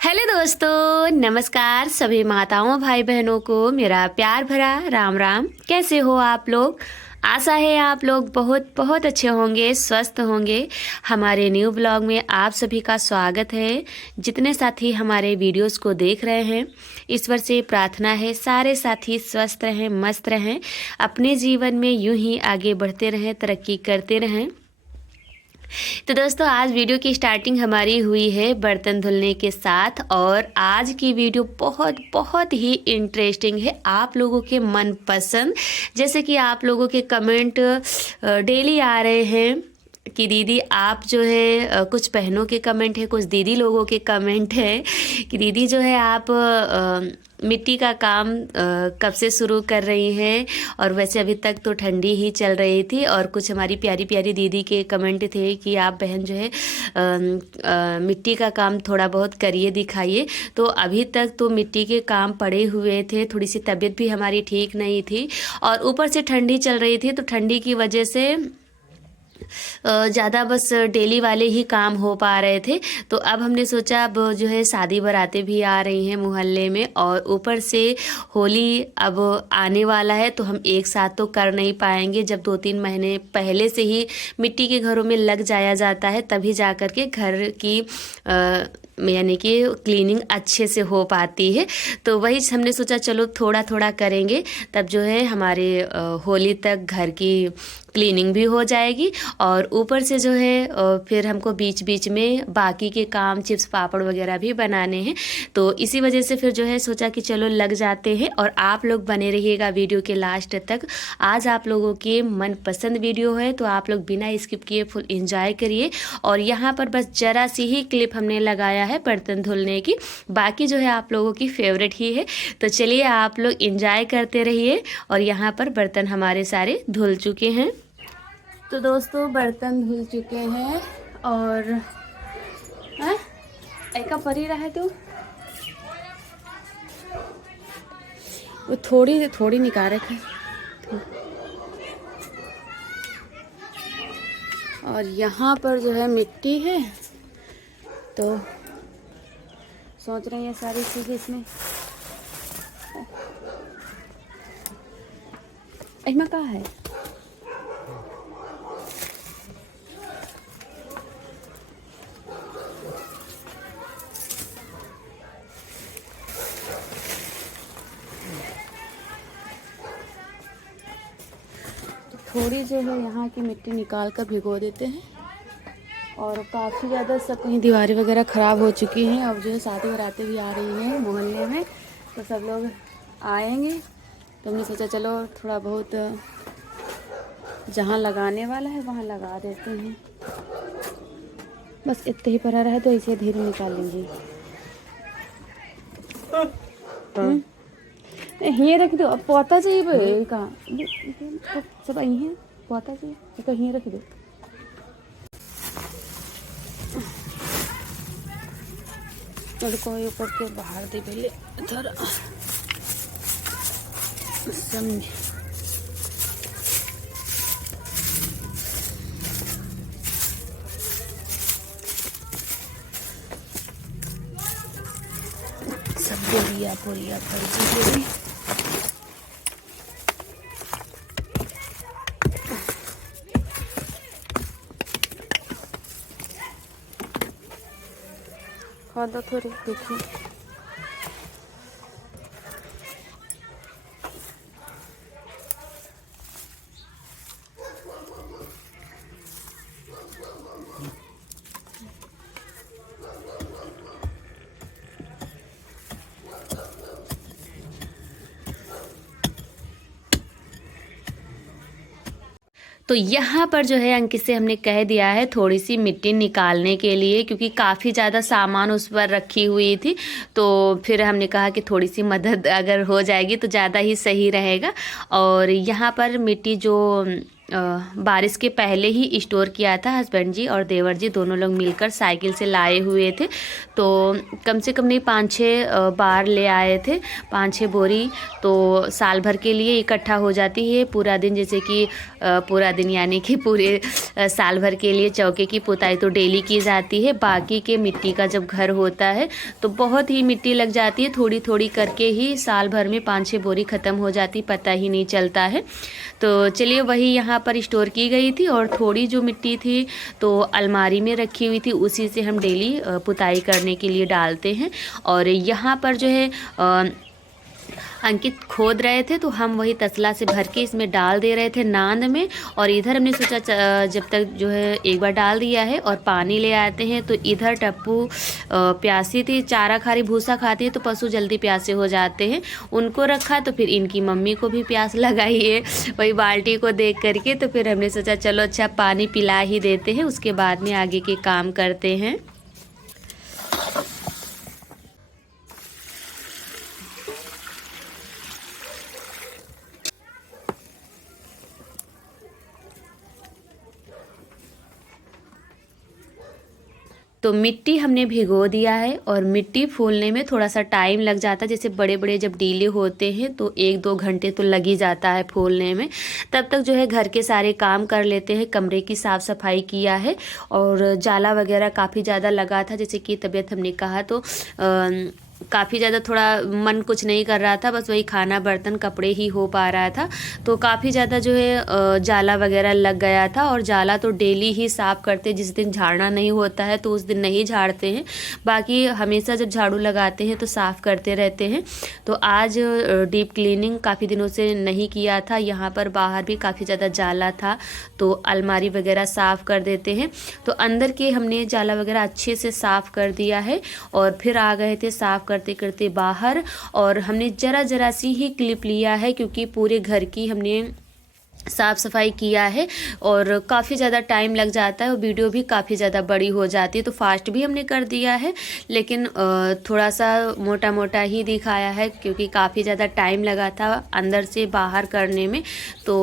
Hello दोस्तों, नमस्कार। सभी माताओं भाई बहनों को मेरा प्यार भरा राम राम। कैसे हो आप लोग? आशा है आप लोग बहुत बहुत अच्छे होंगे, स्वस्थ होंगे। हमारे न्यू ब्लॉग में आप सभी का स्वागत है। जितने साथी हमारे वीडियोस को देख रहे हैं, ईश्वर से प्रार्थना है सारे साथी स्वस्थ रहें, मस्त रहें, अपने जीवन में यूं ही आगे बढ़ते रहें, तरक्की करते रहें। तो दोस्तों, आज वीडियो की स्टार्टिंग हमारी हुई है बर्तन धुलने के साथ, और आज की वीडियो बहुत बहुत ही इंटरेस्टिंग है, आप लोगों के मन पसंद। जैसे कि आप लोगों के कमेंट डेली आ रहे हैं कि दीदी आप जो है कुछ बहनों के कमेंट है, कुछ दीदी लोगों के कमेंट है कि दीदी जो है आप मिट्टी का काम कब से शुरू कर रही हैं। और वैसे अभी तक तो ठंडी ही चल रही थी, और कुछ हमारी प्यारी प्यारी दीदी के कमेंट थे कि आप बहन जो है मिट्टी का काम थोड़ा बहुत करिए, दिखाइए। तो अभी तक तो मिट्टी के काम पड़े हुए थे, थोड़ी सी तबीयत भी हमारी ठीक नहीं थी, और ऊपर से ठंडी चल रही थी, तो ठंडी की वजह से ज़्यादा बस डेली वाले ही काम हो पा रहे थे। तो अब हमने सोचा अब जो है शादी बारातें भी आ रही हैं मोहल्ले में, और ऊपर से होली अब आने वाला है, तो हम एक साथ तो कर नहीं पाएंगे। जब 2-3 महीने पहले से ही मिट्टी के घरों में लग जाया जाता है, तभी जा कर के घर की यानी कि क्लीनिंग अच्छे से हो पाती है। तो वही हमने सोचा चलो थोड़ा थोड़ा करेंगे, तब जो है हमारे होली तक घर की क्लीनिंग भी हो जाएगी, और ऊपर से जो है फिर हमको बीच बीच में बाकी के काम, चिप्स पापड़ वगैरह भी बनाने हैं। तो इसी वजह से फिर जो है सोचा कि चलो लग जाते हैं, और आप लोग बने रहिएगा वीडियो के लास्ट तक। आज आप लोगों की मनपसंद वीडियो है, तो आप लोग बिना स्किप किए फुल एंजॉय करिए। और यहाँ पर बस ज़रा सी ही क्लिप हमने लगाया है बर्तन धुलने की, बाकी जो है आप लोगों की फेवरेट ही है। तो चलिए आप लोग एंजॉय करते रहिए। और यहाँ पर बर्तन हमारे सारे धुल चुके हैं। तो दोस्तों, बर्तन धुल चुके हैं, और ऐका परी रहा है तो वो थोड़ी थोड़ी निकाल रखे, और यहाँ पर जो है मिट्टी है, तो सोच रहे हैं सारी चीज़ें इसमें इसमें कहाँ है। थोड़ी जो है यहाँ की मिट्टी निकाल कर भिगो देते हैं, और काफ़ी ज़्यादा सब कहीं दीवारें वगैरह ख़राब हो चुकी हैं। अब जो है शादी बारातें भी आ रही हैं मोहल्ले में, तो सब लोग आएंगे, तो हमने सोचा चलो थोड़ा बहुत जहाँ लगाने वाला है वहाँ लगा देते हैं। बस इतना ही पड़ा रहा है, तो इसे धीरे निकाल लेंगे। ये रख दो, अब पौता चाहिए कहाँ सब आई हैं, पौता चाहिए कहीं रख दो। कोई ऊपर के बाहर दे पहले थोड़ा समझ। सब बोरिया बोरिया कर दीजिए। खादा थोड़ी देखिए, तो यहाँ पर जो है अंकित से हमने कह दिया है थोड़ी सी मिट्टी निकालने के लिए, क्योंकि काफ़ी ज़्यादा सामान उस पर रखी हुई थी। तो फिर हमने कहा कि थोड़ी सी मदद अगर हो जाएगी तो ज़्यादा ही सही रहेगा। और यहाँ पर मिट्टी जो बारिश के पहले ही स्टोर किया था। हस्बैंड जी और देवर जी दोनों लोग मिलकर साइकिल से लाए हुए थे, तो कम से कम नहीं 5-6 बार ले आए थे, 5-6 बोरी। तो साल भर के लिए इकट्ठा हो जाती है पूरा दिन, जैसे कि पूरा दिन यानी कि पूरे साल भर के लिए चौके की पुताई तो डेली की जाती है। बाकी के मिट्टी का जब घर होता है तो बहुत ही मिट्टी लग जाती है, थोड़ी थोड़ी करके ही साल भर में 5-6 बोरी ख़त्म हो जाती, पता ही नहीं चलता है। तो चलिए वही यहाँ पर स्टोर की गई थी, और थोड़ी जो मिट्टी थी तो अलमारी में रखी हुई थी, उसी से हम डेली पुताई करने के लिए डालते हैं। और यहाँ पर जो है अंकित खोद रहे थे, तो हम वही तसला से भर के इसमें डाल दे रहे थे नांद में। और इधर हमने सोचा जब तक जो है एक बार डाल दिया है और पानी ले आते हैं। तो इधर टप्पू प्यासी थी, चारा खा रही, भूसा खाती है तो पशु जल्दी प्यासे हो जाते हैं, उनको रखा। तो फिर इनकी मम्मी को भी प्यास लगाई है वही बाल्टी को देख करके। तो फिर हमने सोचा चलो अच्छा पानी पिला ही देते हैं, उसके बाद में आगे के काम करते हैं। तो मिट्टी हमने भिगो दिया है, और मिट्टी फूलने में थोड़ा सा टाइम लग जाता है। जैसे बड़े बड़े जब डीले होते हैं तो 1-2 घंटे तो लग ही जाता है फूलने में। तब तक जो है घर के सारे काम कर लेते हैं। कमरे की साफ़ सफाई किया है, और जाला वगैरह काफ़ी ज़्यादा लगा था, जैसे कि तबीयत हमने कहा तो काफ़ी ज़्यादा थोड़ा मन कुछ नहीं कर रहा था, बस वही खाना बर्तन कपड़े ही हो पा रहा था। तो काफ़ी ज़्यादा जो है जाला वगैरह लग गया था। और जाला तो डेली ही साफ़ करते, जिस दिन झाड़ना नहीं होता है तो उस दिन नहीं झाड़ते हैं, बाकी हमेशा जब झाड़ू लगाते हैं तो साफ़ करते रहते हैं। तो आज डीप क्लीनिंग काफ़ी दिनों से नहीं किया था। यहाँ पर बाहर भी काफ़ी ज़्यादा जाला था, तो अलमारी वगैरह साफ़ कर देते हैं। तो अंदर के हमने जाला वगैरह अच्छे से साफ़ कर दिया है, और फिर आ गए थे साफ़ करते करते बाहर। और हमने ज़रा सी ही क्लिप लिया है, क्योंकि पूरे घर की हमने साफ़ सफाई किया है, और काफ़ी ज़्यादा टाइम लग जाता है, और वीडियो भी काफ़ी ज़्यादा बड़ी हो जाती है। तो फास्ट भी हमने कर दिया है, लेकिन थोड़ा सा मोटा मोटा ही दिखाया है, क्योंकि काफ़ी ज़्यादा टाइम लगा था अंदर से बाहर करने में। तो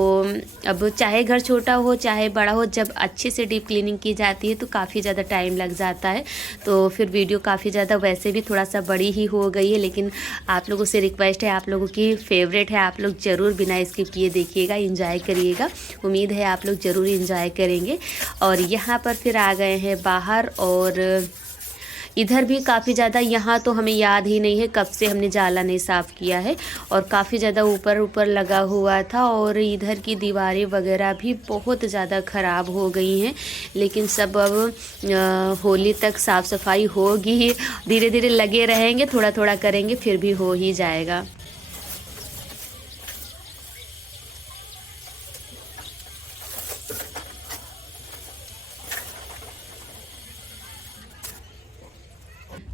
अब चाहे घर छोटा हो चाहे बड़ा हो, जब अच्छे से डीप क्लीनिंग की जाती है तो काफ़ी ज़्यादा टाइम लग जाता है। तो फिर वीडियो काफ़ी ज़्यादा वैसे भी थोड़ा सा बड़ी ही हो गई है, लेकिन आप लोगों से रिक्वेस्ट है, आप लोगों की फेवरेट है, आप लोग ज़रूर बिना स्किप किए देखिएगा, इंजॉय करिएगा। उम्मीद है आप लोग ज़रूर इंजॉय करेंगे। और यहाँ पर फिर आ गए हैं बाहर, और इधर भी काफ़ी ज़्यादा, यहाँ तो हमें याद ही नहीं है कब से हमने जाला नहीं साफ़ किया है, और काफ़ी ज़्यादा ऊपर ऊपर लगा हुआ था। और इधर की दीवारें वगैरह भी बहुत ज़्यादा ख़राब हो गई हैं, लेकिन सब अब होली तक साफ़ सफाई होगी, धीरे धीरे लगे रहेंगे, थोड़ा थोड़ा करेंगे, फिर भी हो ही जाएगा।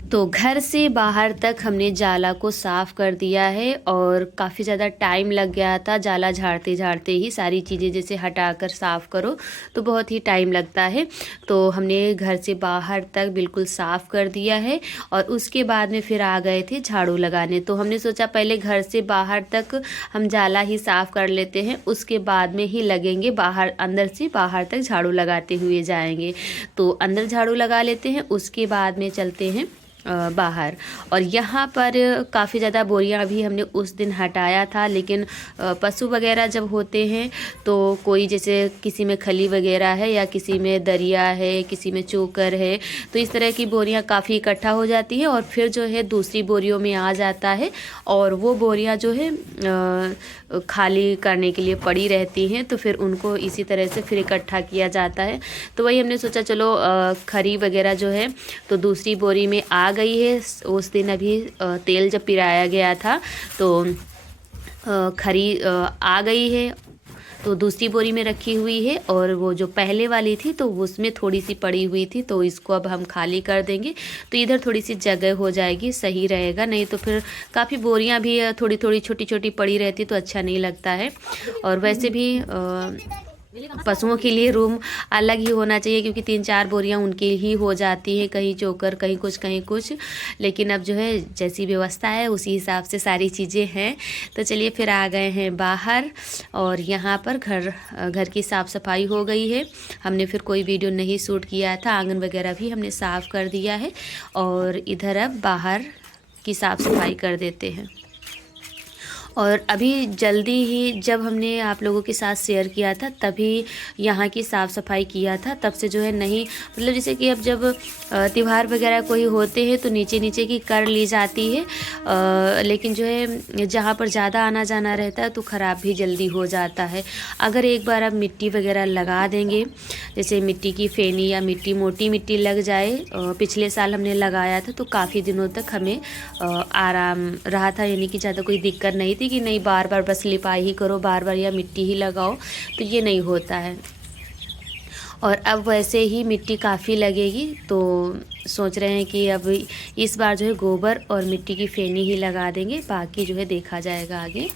तो घर से बाहर तक हमने जाला को साफ़ कर दिया है, और काफ़ी ज़्यादा टाइम लग गया था। जाला झाड़ते झाड़ते ही सारी चीज़ें जैसे हटाकर साफ़ करो तो बहुत ही टाइम लगता है। तो हमने घर से बाहर तक बिल्कुल साफ़ कर दिया है, और उसके बाद में फिर आ गए थे झाड़ू लगाने। तो हमने सोचा पहले घर से बाहर तक हम जाला ही साफ़ कर लेते हैं, उसके बाद में ही लगेंगे बाहर, अंदर से बाहर तक झाड़ू लगाते हुए जाएंगे। तो अंदर झाड़ू लगा लेते हैं, उसके बाद में चलते हैं बाहर। और यहाँ पर काफ़ी ज़्यादा बोरियां भी हमने उस दिन हटाया था, लेकिन पशु वगैरह जब होते हैं तो कोई जैसे किसी में खली वगैरह है, या किसी में दरिया है, किसी में चोकर है, तो इस तरह की बोरियां काफ़ी इकट्ठा हो जाती है, और फिर जो है दूसरी बोरियों में आ जाता है, और वो बोरियां जो है खाली करने के लिए पड़ी रहती हैं। तो फिर उनको इसी तरह से फिर इकट्ठा किया जाता है। तो वही हमने सोचा चलो खरी वगैरह जो है तो दूसरी बोरी में आ गई है। उस दिन अभी तेल जब पिराया गया था तो खरी आ गई है, तो दूसरी बोरी में रखी हुई है, और वो जो पहले वाली थी तो उसमें थोड़ी सी पड़ी हुई थी, तो इसको अब हम खाली कर देंगे। तो इधर थोड़ी सी जगह हो जाएगी, सही रहेगा, नहीं तो फिर काफ़ी बोरियां भी थोड़ी थोड़ी छोटी छोटी पड़ी रहती तो अच्छा नहीं लगता है। और वैसे भी पशुओं के लिए रूम अलग ही होना चाहिए, क्योंकि 3-4 बोरियां उनकी ही हो जाती हैं, कहीं चोकर कहीं कुछ कहीं कुछ। लेकिन अब जो है जैसी व्यवस्था है उसी हिसाब से सारी चीज़ें हैं। तो चलिए फिर आ गए हैं बाहर, और यहाँ पर घर की साफ़ सफाई हो गई है। हमने फिर कोई वीडियो नहीं शूट किया था, आंगन वगैरह भी हमने साफ़ कर दिया है, और इधर अब बाहर की साफ़ सफाई कर देते हैं। और अभी जल्दी ही जब हमने आप लोगों के साथ शेयर किया था तभी यहाँ की साफ़ सफाई किया था, तब से जो है नहीं, मतलब जैसे कि अब जब त्यौहार वगैरह कोई होते हैं तो नीचे नीचे की कर ली जाती है, लेकिन जो है जहाँ पर ज़्यादा आना जाना रहता है तो ख़राब भी जल्दी हो जाता है। अगर एक बार आप मिट्टी वगैरह लगा देंगे, जैसे मिट्टी की फेनी या मिट्टी मोटी मिट्टी लग जाए, पिछले साल हमने लगाया था तो काफ़ी दिनों तक हमें आराम रहा था, यानी कि ज़्यादा कोई दिक्कत नहीं थी कि नहीं बार बार बस लिपाई ही करो बार बार या मिट्टी ही लगाओ, तो ये नहीं होता है। और अब वैसे ही मिट्टी काफ़ी लगेगी, तो सोच रहे हैं कि अब इस बार जो है गोबर और मिट्टी की फेनी ही लगा देंगे, बाकी जो है देखा जाएगा आगे।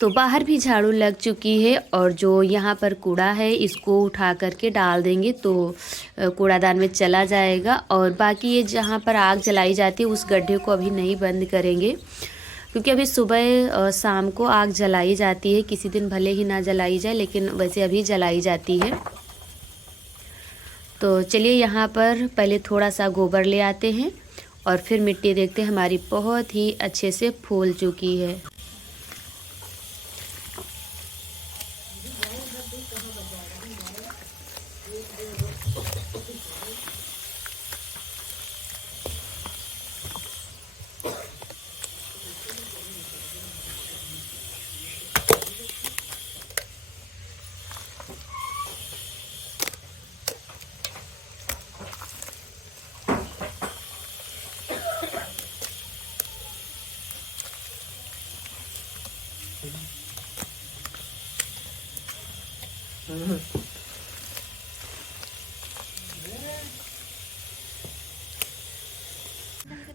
तो बाहर भी झाड़ू लग चुकी है, और जो यहाँ पर कूड़ा है इसको उठा करके डाल देंगे तो कूड़ादान में चला जाएगा। और बाकी ये जहाँ पर आग जलाई जाती है उस गड्ढे को अभी नहीं बंद करेंगे, क्योंकि अभी सुबह शाम को आग जलाई जाती है, किसी दिन भले ही ना जलाई जाए लेकिन वैसे अभी जलाई जाती है। तो चलिए यहाँ पर पहले थोड़ा सा गोबर ले आते हैं और फिर मिट्टी देखते हैं, हमारी बहुत ही अच्छे से फूल चुकी है।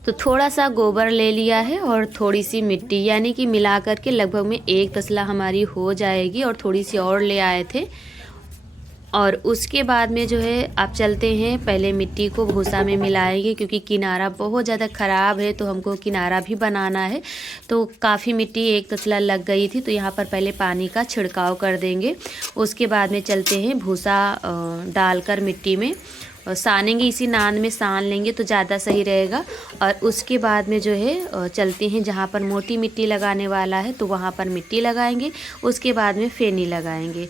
तो थोड़ा सा गोबर ले लिया है और थोड़ी सी मिट्टी, यानी कि मिला करके लगभग में 1 तसला हमारी हो जाएगी, और थोड़ी सी और ले आए थे। और उसके बाद में जो है आप चलते हैं, पहले मिट्टी को भूसा में मिलाएंगे, क्योंकि किनारा बहुत ज़्यादा ख़राब है तो हमको किनारा भी बनाना है। तो काफ़ी मिट्टी 1 तसला लग गई थी, तो यहाँ पर पहले पानी का छिड़काव कर देंगे। उसके बाद में चलते हैं भूसा डालकर मिट्टी में सानेंगे, इसी नान में सान लेंगे तो ज़्यादा सही रहेगा। और उसके बाद में जो है चलते हैं जहाँ पर मोटी मिट्टी लगाने वाला है तो वहाँ पर मिट्टी लगाएंगे, उसके बाद में फेनी लगाएंगे।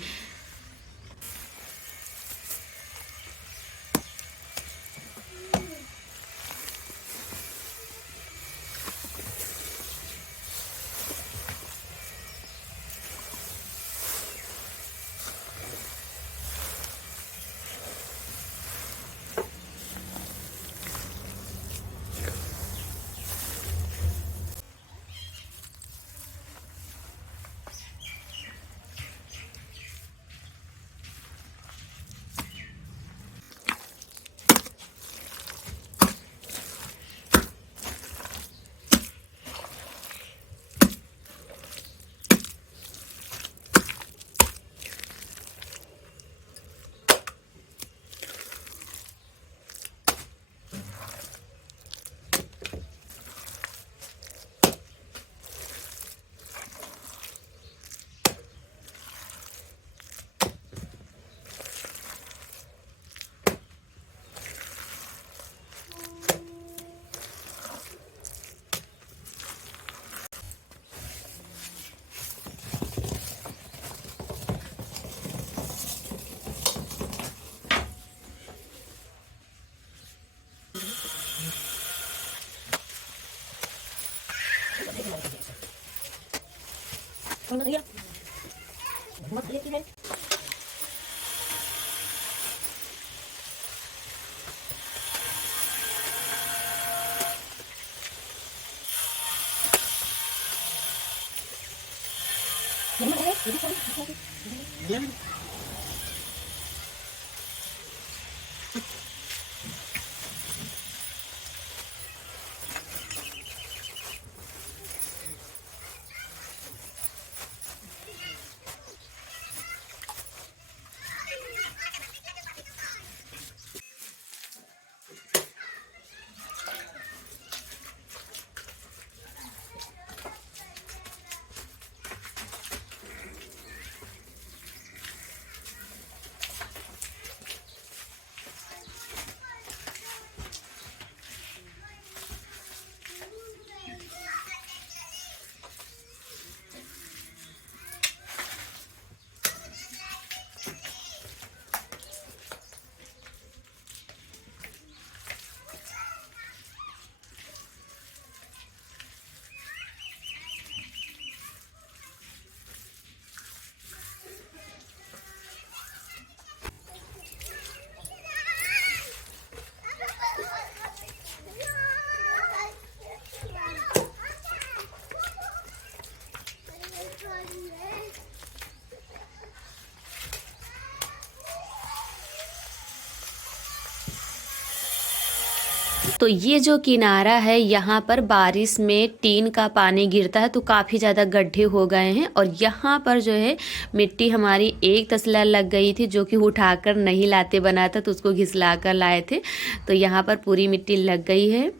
तो ये जो किनारा है यहाँ पर बारिश में टीन का पानी गिरता है तो काफ़ी ज़्यादा गड्ढे हो गए हैं। और यहाँ पर जो है मिट्टी हमारी एक तसला लग गई थी, जो कि उठाकर नहीं लाते बना था तो उसको घिसला कर लाए थे। तो यहाँ पर पूरी मिट्टी लग गई है।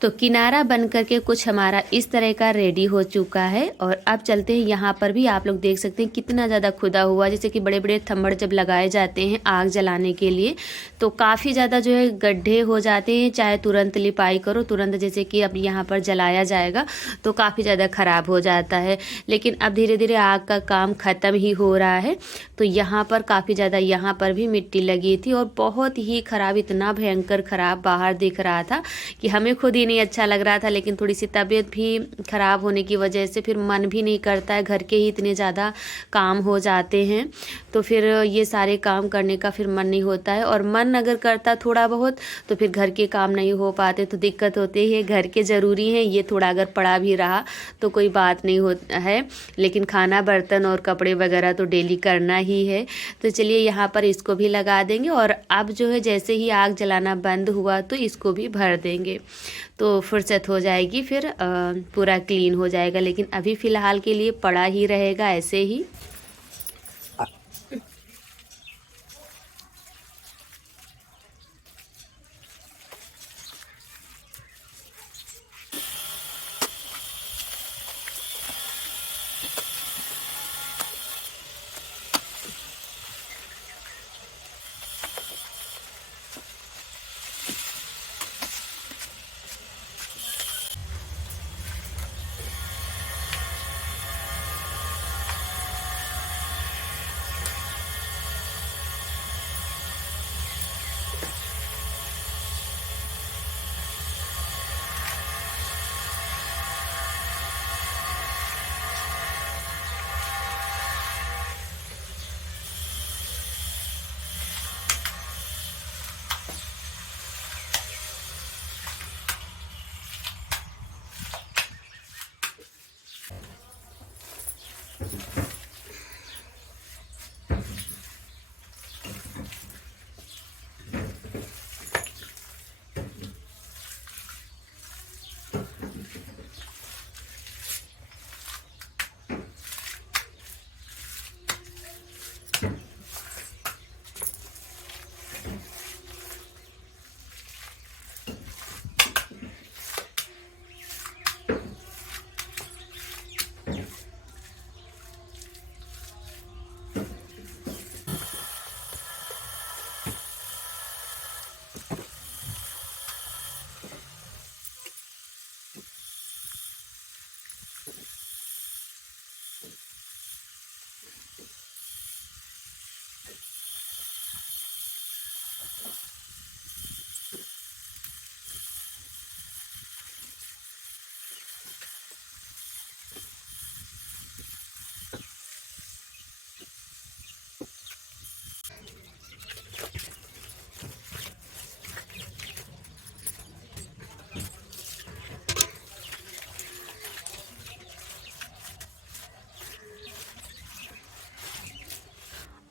तो किनारा बन करके कुछ हमारा इस तरह का रेडी हो चुका है। और अब चलते हैं, यहाँ पर भी आप लोग देख सकते हैं कितना ज़्यादा खुदा हुआ, जैसे कि बड़े बड़े थंबड़ जब लगाए जाते हैं आग जलाने के लिए तो काफ़ी ज़्यादा जो है गड्ढे हो जाते हैं। चाहे तुरंत लिपाई करो, तुरंत जैसे कि अब यहाँ पर जलाया जाएगा तो काफ़ी ज़्यादा ख़राब हो जाता है। लेकिन अब धीरे धीरे आग का काम ख़त्म ही हो रहा है। तो यहाँ पर काफ़ी ज़्यादा यहाँ पर भी मिट्टी लगी थी और बहुत ही ख़राब, इतना भयंकर ख़राब बाहर दिख रहा था कि हमें खुद ही नहीं अच्छा लग रहा था। लेकिन थोड़ी सी तबीयत भी ख़राब होने की वजह से फिर मन भी नहीं करता है, घर के ही इतने ज़्यादा काम हो जाते हैं तो फिर ये सारे काम करने का फिर मन नहीं होता है। और मन अगर करता थोड़ा बहुत तो फिर घर के काम नहीं हो पाते तो दिक्कत होती है। घर के ज़रूरी हैं, ये थोड़ा अगर पड़ा भी रहा तो कोई बात नहीं होता है, लेकिन खाना बर्तन और कपड़े वगैरह तो डेली करना ही है। तो चलिए यहाँ पर इसको भी लगा देंगे। और अब जो है जैसे ही आग जलाना बंद हुआ तो इसको भी भर देंगे तो फुर्सत हो जाएगी, फिर पूरा क्लीन हो जाएगा। लेकिन अभी फ़िलहाल के लिए पड़ा ही रहेगा ऐसे ही।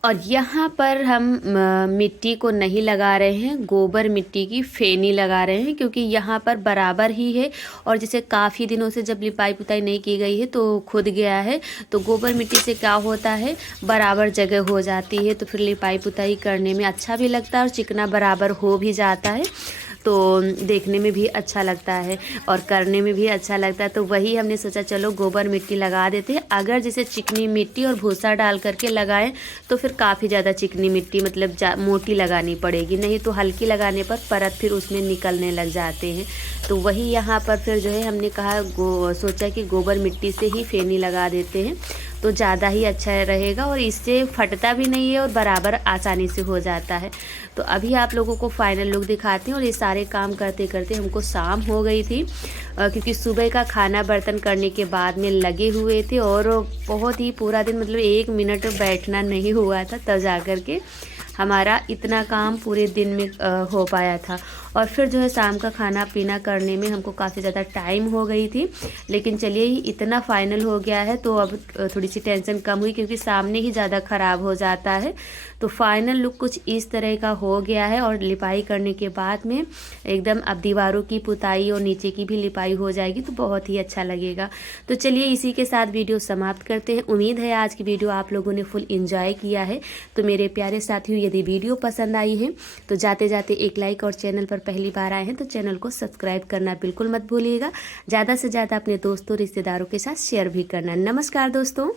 और यहाँ पर हम मिट्टी को नहीं लगा रहे हैं, गोबर मिट्टी की फेनी लगा रहे हैं, क्योंकि यहाँ पर बराबर ही है। और जैसे काफ़ी दिनों से जब लिपाई पुताई नहीं की गई है तो खुद गया है, तो गोबर मिट्टी से क्या होता है, बराबर जगह हो जाती है, तो फिर लिपाई पुताई करने में अच्छा भी लगता है और चिकना बराबर हो भी जाता है, तो देखने में भी अच्छा लगता है और करने में भी अच्छा लगता है। तो वही हमने सोचा चलो गोबर मिट्टी लगा देते हैं। अगर जैसे चिकनी मिट्टी और भूसा डाल करके लगाएं तो फिर काफ़ी ज़्यादा चिकनी मिट्टी मतलब मोटी लगानी पड़ेगी, नहीं तो हल्की लगाने पर परत फिर उसमें निकलने लग जाते हैं। तो वही यहाँ पर फिर जो है हमने कहा सोचा कि गोबर मिट्टी से ही फेनी लगा देते हैं तो ज़्यादा ही अच्छा रहेगा और इससे फटता भी नहीं है और बराबर आसानी से हो जाता है। तो अभी आप लोगों को फाइनल लुक दिखाते हैं। और ये सारे काम करते करते हमको शाम हो गई थी, क्योंकि सुबह का खाना बर्तन करने के बाद में लगे हुए थे और बहुत ही पूरा दिन मतलब 1 मिनट बैठना नहीं हुआ था, तब जा कर के हमारा इतना काम पूरे दिन में हो पाया था। और फिर जो है शाम का खाना पीना करने में हमको काफ़ी ज़्यादा टाइम हो गई थी, लेकिन चलिए इतना फाइनल हो गया है तो अब थोड़ी सी टेंशन कम हुई, क्योंकि सामने ही ज़्यादा ख़राब हो जाता है। तो फाइनल लुक कुछ इस तरह का हो गया है और लिपाई करने के बाद में एकदम अब दीवारों की पुताई और नीचे की भी लिपाई हो जाएगी तो बहुत ही अच्छा लगेगा। तो चलिए इसी के साथ वीडियो समाप्त करते हैं। उम्मीद है आज की वीडियो आप लोगों ने फुल एंजॉय किया है। तो मेरे प्यारे साथियों, यदि वीडियो पसंद आई है तो जाते जाते एक लाइक और चैनल पर पहली बार आए हैं तो चैनल को सब्सक्राइब करना बिल्कुल मत भूलिएगा। ज़्यादा से ज़्यादा अपने दोस्तों रिश्तेदारों के साथ शेयर भी करना। नमस्कार दोस्तों।